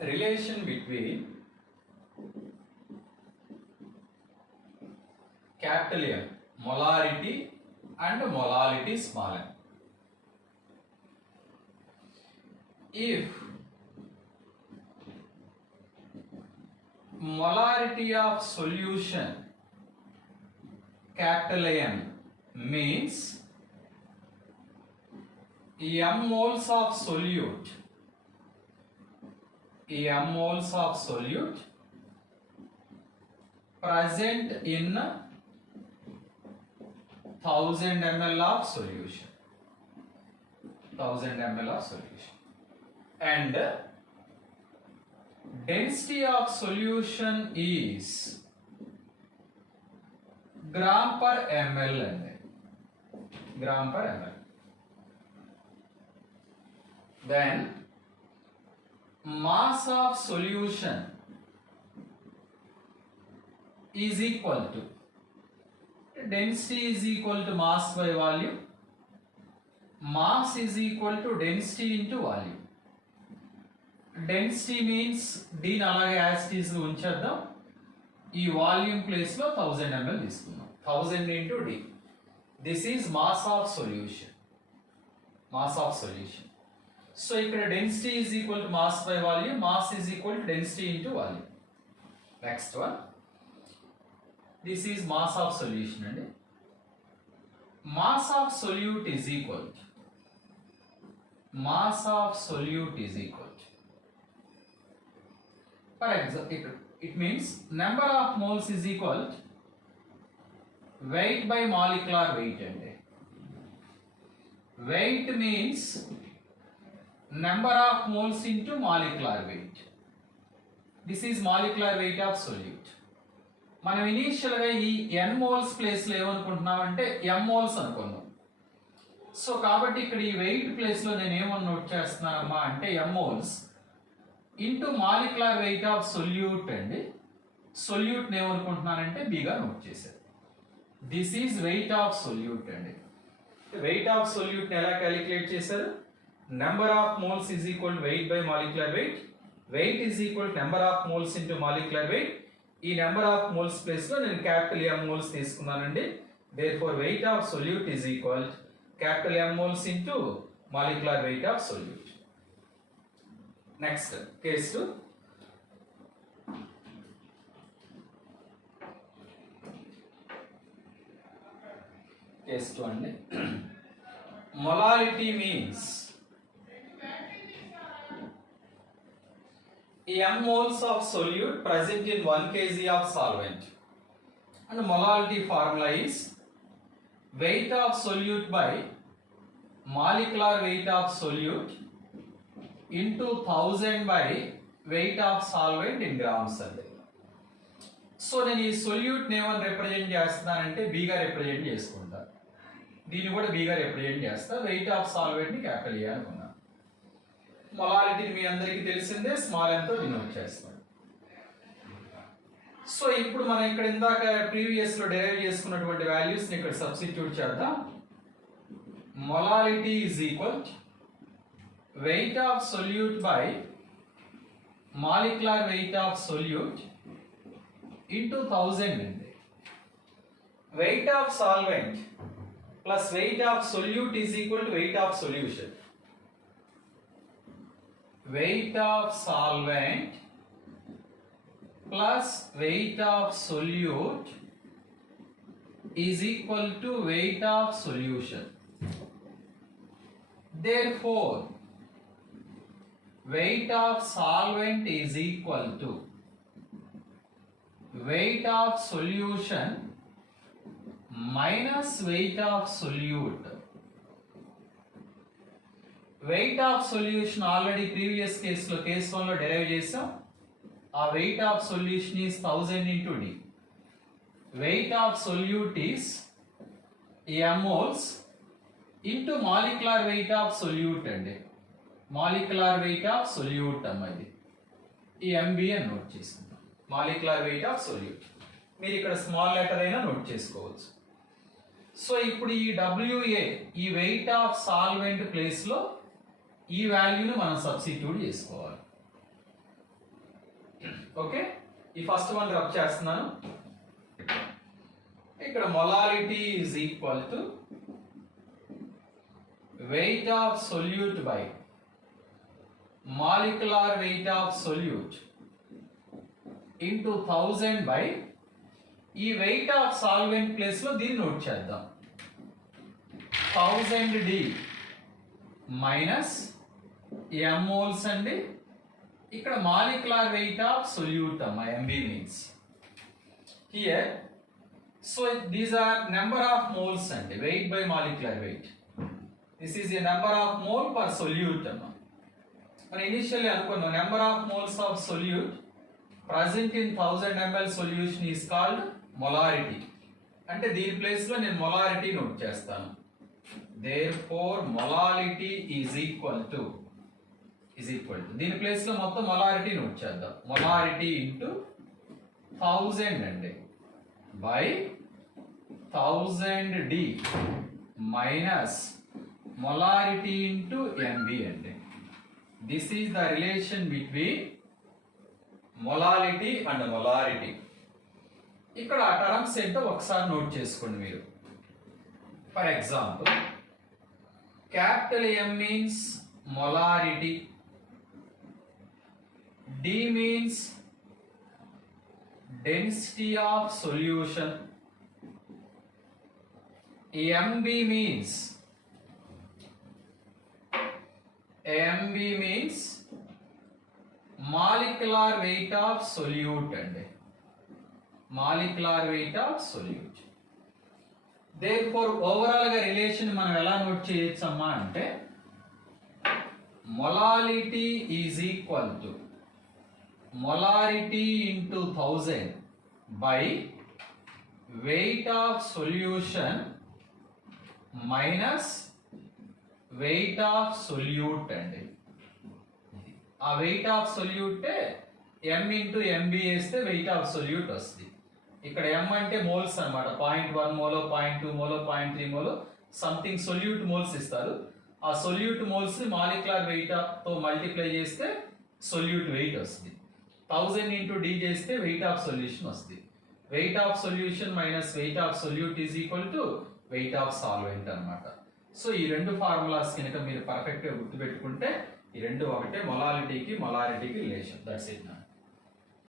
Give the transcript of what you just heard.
relation between capital M, molarity and molality small m. If molarity of solution capital M means m moles of solute, m moles of solute present in 1000 ml of solution, 1000 ml of solution, and density of solution is gram per ml and gram per ml. Then mass of solution is equal to density is equal to mass by volume, mass is equal to density into volume. Density means దీని అలాగే as it is ఉంచేద్దాం, ఈ volume place లో 1000 ml తీసుకుందాం. 1000 into d, this is mass of solution, mass of solution. So ఇక్కడ density is equal to mass by volume, mass is equal to density into volume. Next one, this is mass of solution and mass of solute is equal to, mass of solute is equal to, for example, it means number of moles is equal to weight by molecular weight and weight means number of moles into molecular weight. This is molecular weight of solute. మనం ఇనీషియల్గా ఈ n moles ప్లేస్లో ఏమనుకుంటున్నాం అంటే m moles అనుకున్నాం. సో కాబట్టి ఇక్కడ ఈ వెయిట్ ప్లేస్లో నేను ఏమని నోట్ చేస్తున్నానమ్మా అంటే m moles into molecular weight of solute అండి. సొల్యూట్ ఏమనుకుంటున్నానంటే బిగా నోట్ చేశారు. This is weight of solute అండి. వెయిట్ ఆఫ్ సొల్యూట్ ఎలా క్యాలిక్యులేట్ చేశారు? Number of moles is equal weight by molecular weight, weight is equal number of moles into molecular weight. ఈ number of moles place లో నేను capital M moles తీసుకున్నానండి. Therefore weight of solute is equal capital M moles into molecular weight of solute. Next case 2. కేస్ 2 అండి. Molarity means m moles of solute present in 1 kg of solvent, and molarity formula is weight of solute by molecular weight of solute into 1000 by weight of solvent in grams అండి. సో నేను ఈ సొల్యూట్ ఏమని రిప్రజెంట్ చేస్తున్నానంటే బీగా రిప్రజెంట్ చేసుకుంటా, దీన్ని కూడా బీగా రిప్రజెంట్ చేస్తా. వెయిట్ ఆఫ్ సాల్వెంట్ ని క్యాపిటల్ ఏ అనుకున్నా. మొలారిటీ మీ అందరికీ తెలిసిందే, స్మాల్ ఎంతో డినోట్ చేస్తాం. సో ఇప్పుడు మనం ఇక్కడ ఇందాక ప్రీవియస్ లో డెరైవ్ చేసుకున్నటువంటి వాల్యూస్ ని ఇక్కడ సబ్స్టిట్యూట్ చేద్దాం. Molarity is equal wait of solute by molecular weight of solute into 1000 అండి. Weight of solvent plus wait of solute is equal to weight of solution. Weight of solvent plus weight of solute is equal to weight of solution. Therefore, weight of solvent is equal to weight of solution minus weight of solute. Weight of solution already previous కేసులో కేసు 1 లో డెరైవ్ చేసాం. ఆ weight of solution is 1000 into d. Wait of solute is m moles into molecular weight of solute అండి. Molecular weight of solute అన్నది ఈ MB అని నోట్ చేసుకుందాం. Molecular weight of solute మీరు ఇక్కడ స్మాల్ లెటర్ అయినా నోట్ చేసుకోవచ్చు. సో ఇప్పుడు ఈ WA ఈ వెయిట్ ఆఫ్ సాల్వెంట్ ప్లేస్ లో ఈ వాల్యూని మనం సబ్స్టిట్యూట్ చేసుకోవాలి. ఓకే, ఈ ఫస్ట్ వన్ రబ్ చేస్తున్నాను. ఇక్కడ molality is equal to wait of solute by molecular weight of solute into 1000 బై ఈ వెయిట్ ఆఫ్ సాల్వెంట్ ప్లేస్ లో దీన్ని నోట్ చేద్దాం. 1000D మైనస్ m మోల్స్ అండి. ఇక్కడ మాలిక్యులర్ వెయిట్ ఆఫ్ సొల్యూట్ అమ్మా, MB means here. So these are number of moles అండి, weight by molecular weight. This is a number of mole per solute అమ్మా. మనం initially అనుకున్నాం number of moles of solute present in 1000 ml solution is called molarity. అంటే దీని ప్లేస్ లో నేను molarity note చేస్తాను. therefore molality is equal to దీని ప్లేస్ లో మొత్తం మొలారిటీ నోట్ చేద్దాం. మొలారిటీ ఇంటూ 1000 అండి by 1000D minus molarity into MB అండి. This is the relation between molality and molarity. ఇక్కడ ఆ టర్మ్స్ ఏంటో ఒకసారి నోట్ చేసుకోండి మీరు. For example capital M means molarity, D means density of solution, MB means molecular weight of solute అండి, molecular weight of solute. therefore overall గా రిలేషన్ మనం ఎలా నోట్ చేయొచ్చమ్మా అంటే molality is equal to molarity into 1000 by weight of solution minus wait of solute అండి. ఆ wait of solute M into MB వేస్తే wait of solute వస్తుంది. ఇక్కడ M అంటే మోల్స్ అనమాట, 0.1 మోలో, 0.2 మోలో, 0.3 మోలో సంథింగ్ సొల్యూట్ మోల్స్ ఇస్తారు. ఆ సొల్యూట్ మోల్స్ మాలిక్యులర్ వెయిట్ తో మల్టిప్లై చేస్తే సొల్యూట్ వెయిట్ వస్తుంది. 1000 ఇంటూ D చేస్తే వెయిట్ ఆఫ్ సొల్యూషన్ వస్తుంది. Weight of solution minus wait of solute is equal to weight of solvent అనమాట. సో ఈ రెండు ఫార్ములాస్ కనుక మీరు పర్ఫెక్ట్ గా గుర్తుపెట్టుకుంటే ఈ రెండు ఒకటే, మొలాలిటీకి మొలారిటీకి రిలేషన్. That's it.